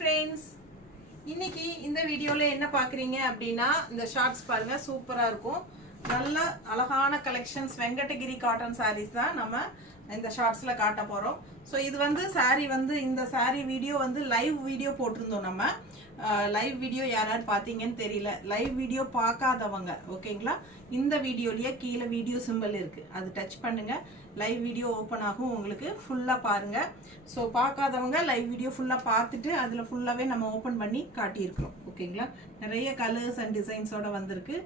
friends, இன்னைக்கு இந்த வீடியோல என்ன பாக்குறீங்க அப்படினா இந்த ஷார்ட்ஸ் பாருங்க சூப்பரா இருக்கும். நல்ல அழகான கலெக்ஷன்ஸ் வெங்கடகிரி காட்டன் sarees தான் நம்ம இந்த ஷார்ட்ஸ்ல காட்ட போறோம். சோ இது வந்து saree வந்து இந்த saree வீடியோ வந்து லைவ் வீடியோ போட்டுருந்தோம் நம்ம. லைவ் வீடியோ யாராவது பாத்தீங்கன்னு தெரியல. லைவ் வீடியோ பார்க்காதவங்க ஓகேங்களா, இந்த வீடியோலயே கீழே வீடியோ சிம்பல் இருக்கு, அது டச் பண்ணுங்க. லைவ் வீடியோ ஓபன் ஆகும், உங்களுக்கு ஃபுல்லா பாருங்க. ஸோ பார்க்காதவங்க லைவ் வீடியோ ஃபுல்லா பார்த்துட்டு அதில் ஃபுல்லாவே நம்ம ஓப்பன் பண்ணி காட்டியிருக்கிறோம் ஓகேங்களா. நிறைய கலர்ஸ் அண்ட் டிசைன்ஸோட வந்திருக்கு.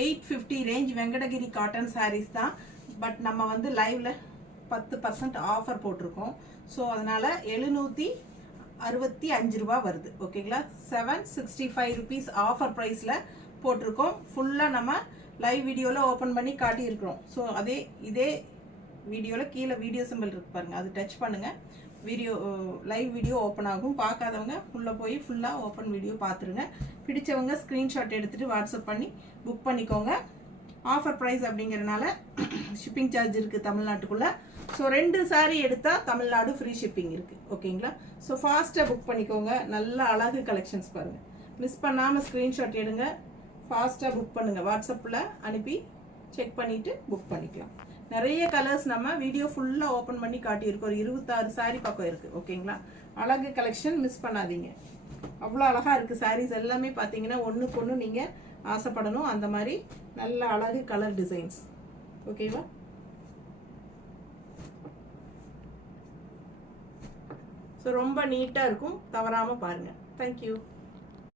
850 ரேஞ்ச் வெங்கடகிரி காட்டன் சாரீஸ் தான். பட் நம்ம வந்து லைவ்ல 10% ஆஃபர் போட்டிருக்கோம். ஸோ அதனால 765 ரூபா வருது ஓகேங்களா. 765 ருபீஸ் ஆஃபர் ப்ரைஸில் போட்டிருக்கோம். ஃபுல்லாக நம்ம லைவ் வீடியோவில் ஓப்பன் பண்ணி காட்டியிருக்கிறோம். ஸோ இதே வீடியோவில் கீழே வீடியோ சிம்பிள் இருக்கு பாருங்க, அது டச் பண்ணுங்க. வீடியோ லைவ் வீடியோ ஓப்பன் ஆகும். பார்க்காதவங்க உள்ளே போய் ஃபுல்லாக ஓப்பன் வீடியோ பார்த்துருங்க. பிடிச்சவங்க ஸ்க்ரீன்ஷாட் எடுத்துகிட்டு வாட்ஸ்அப் பண்ணி புக் பண்ணிக்கோங்க. ஆஃபர் ப்ரைஸ் அப்படிங்கிறனால ஷிப்பிங் சார்ஜ் இருக்குது தமிழ்நாட்டுக்குள்ளே. ஸோ 2 சாரீ எடுத்தால் தமிழ்நாடு ஃப்ரீ ஷிப்பிங் இருக்குது ஓகேங்களா. ஸோ ஃபாஸ்ட்டாக புக் பண்ணிக்கோங்க. நல்ல அழகு கலெக்ஷன்ஸ் பாருங்கள், மிஸ் பண்ணாமல் ஸ்க்ரீன்ஷாட் எடுங்க, ஃபாஸ்ட்டாக புக் பண்ணுங்கள். வாட்ஸ்அப்பில் அனுப்பி செக் பண்ணிவிட்டு புக் பண்ணிக்கலாம். நிறைய கலர்ஸ் நம்ம வீடியோ ஃபுல்லாக ஓப்பன் பண்ணி காட்டியிருக்கோம். ஒரு 26 சாரீ பக்கம் இருக்குது ஓகேங்களா. அழகு கலெக்ஷன் மிஸ் பண்ணாதீங்க. அவ்வளோ அழகாக இருக்குது சாரீஸ் எல்லாமே. பார்த்தீங்கன்னா ஒன்றுக்கு ஒன்று நீங்கள் ஆசைப்படணும், அந்த மாதிரி நல்ல அழகு கலர் டிசைன்ஸ் ஓகேவா. ஸோ ரொம்ப நீட்டாக இருக்கும், தவறாமல் பாருங்கள். தேங்க்யூ.